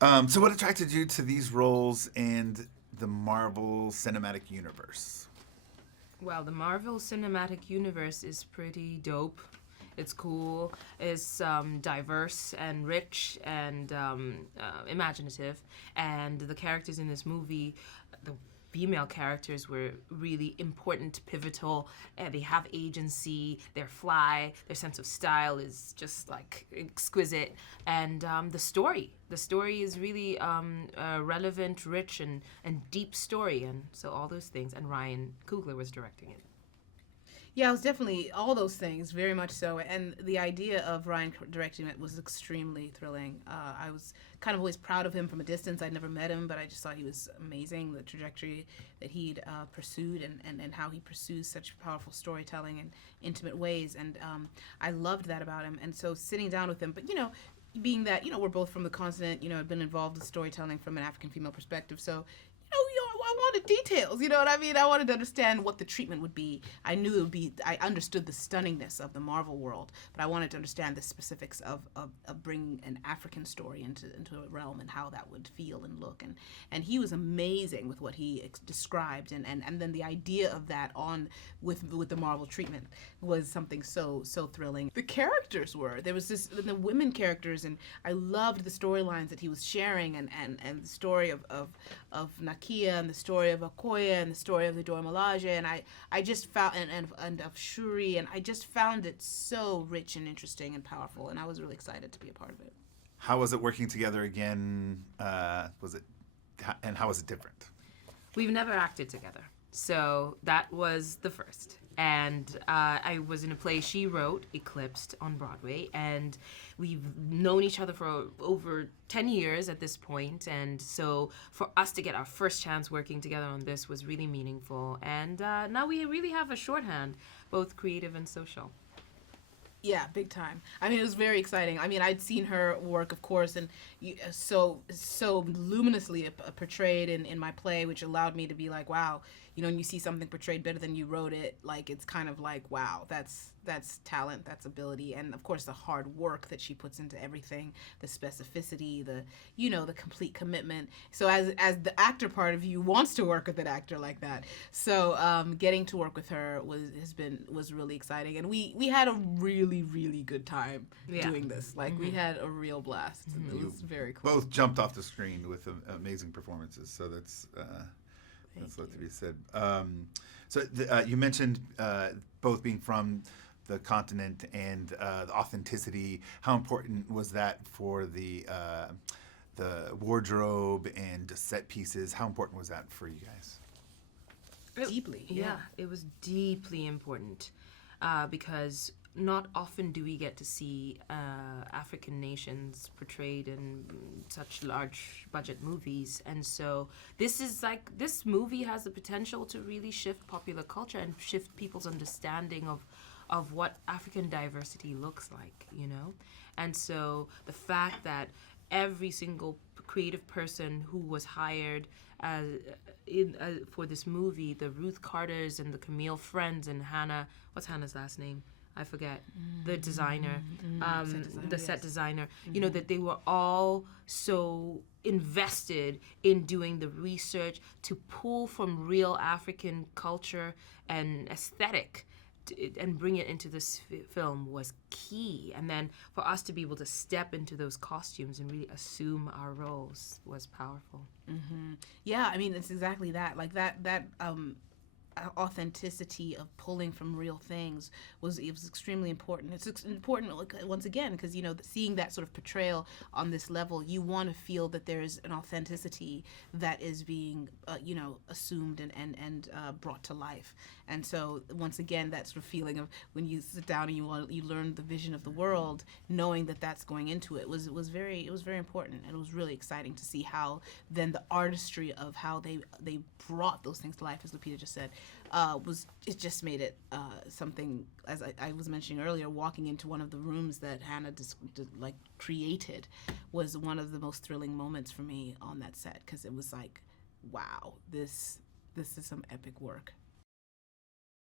So what attracted you to these roles and the Marvel Cinematic Universe? Well, the Marvel Cinematic Universe is pretty dope. It's cool. It's diverse and rich and imaginative. And the characters in this movie, the female characters were really important, pivotal, and they have agency. They're fly. Their sense of style is just like exquisite. And the story is really a relevant, rich, and deep story. And so all those things. And Ryan Coogler was directing it. Yeah, it was definitely all those things, very much so. And the idea of Ryan directing it was extremely thrilling. I was kind of always proud of him from a distance. I'd never met him, but I just thought he was amazing. The trajectory that he'd pursued and how he pursues such powerful storytelling in intimate ways. And I loved that about him. And so sitting down with him, but being that, we're both from the continent, I've been involved in storytelling from an African female perspective. So I wanted details, you know what I mean? I wanted to understand what the treatment would be. I knew it would be, I understood the stunningness of the Marvel world, but I wanted to understand the specifics of bringing an African story into a realm and how that would feel and look. And he was amazing with what he described. And then the idea of that with the Marvel treatment was something so thrilling. The characters there was the women characters, and I loved the storylines that he was sharing and the story of Nakia and the story of Okoye and the story of the Dora Milaje, and I just found and of Shuri, and I just found it so rich and interesting and powerful, and I was really excited to be a part of it. How was it working together again? And how was it different? We've never acted together. So that was the first. And I was in a play she wrote, Eclipsed, on Broadway. And we've known each other for over 10 years at this point. And so for us to get our first chance working together on this was really meaningful. And now we really have a shorthand, both creative and social. Yeah, big time. I mean, it was very exciting. I mean, I'd seen her work, of course, and so luminously portrayed in my play, which allowed me to be like, wow, when you see something portrayed better than you wrote it, like, it's kind of like, wow, that's talent, that's ability, and of course the hard work that she puts into everything, the specificity, the complete commitment. So as the actor part of you wants to work with an actor like that. So getting to work with her was really exciting, and we had a really, really good time doing this. Like, we had a real blast. It was very cool. Both jumped off the screen with amazing performances, so that's what to be said. So you mentioned both being from the continent and the authenticity. How important was that for the wardrobe and set pieces? How important was that for you guys? Deeply. Yeah, it was deeply important because not often do we get to see African nations portrayed in such large budget movies. And so this movie has the potential to really shift popular culture and shift people's understanding of what African diversity looks like, And so the fact that every single creative person who was hired for this movie, the Ruth Carters and the Camille Friends and Hannah, what's Hannah's last name? I forget. The designer, the set designer, that they were all so invested in doing the research to pull from real African culture and aesthetic and bring it into this film was key. And then for us to be able to step into those costumes and really assume our roles was powerful. Mm-hmm. Yeah, I mean, it's exactly that. Like that authenticity of pulling from real things was extremely important. It's important once again because seeing that sort of portrayal on this level, you want to feel that there is an authenticity that is being assumed and brought to life. And so once again, that sort of feeling of when you sit down and you learn the vision of the world, knowing that that's going into it was very important, and it was really exciting to see how then the artistry of how they brought those things to life, as Lupita just said. It just made it something, as I was mentioning earlier, walking into one of the rooms that Hannah created was one of the most thrilling moments for me on that set, because it was like, wow, this is some epic work.